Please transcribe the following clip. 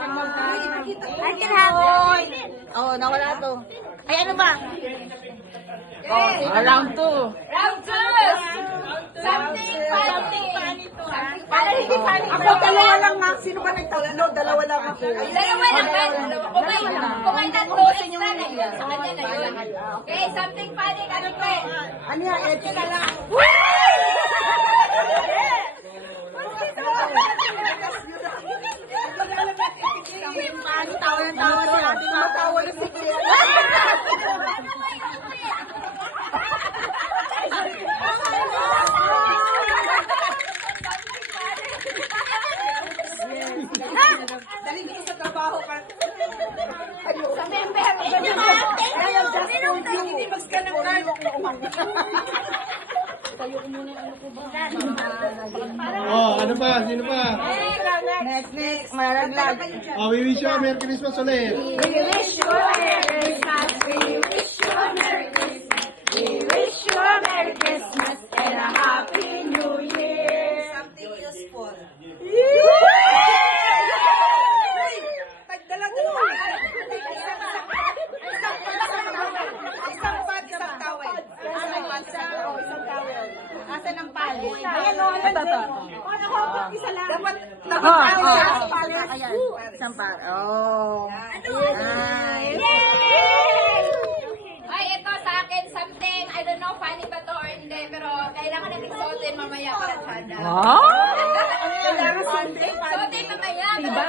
I can have it. Oh, nawala to. Ay, ano ba? Oh, round 2. Round 2! Something funny. Para hindi funny. Ako, dalawa lang nga. Sino ba nagtatlo? Dalawa lang ako. Dalawa lang ba? Kung may tatlo, extra na yun. Sa kanya na yun. Okay, something funny. Ano pa eh? Ano yan? Eto na lang. Tawa ng tawa si ate. Matawa na si Kuya. Dali dito sa trabaho ka. Sa member. Kaya just told you. Hindi mas ka ng card. Oh, ano pa? Sino pa? Next. Maraglag. Oh, we wish you a Merry Christmas ulit. We wish you a Merry Christmas. We wish you a Merry Christmas. We wish you a Merry Christmas and a Happy New Year. Something useful. Isang towel. Isang towel. Asan ang pali? Ayan o, isa lang. Dapat Oh, pali. ayan. Isang pa. Oh. Yay! Ay, ito sa akin, something, I don't know, funny ba to or hindi, pero kailangan natin suotin mamaya para tsada. Oh? Kailangan suotin mamaya. Diba?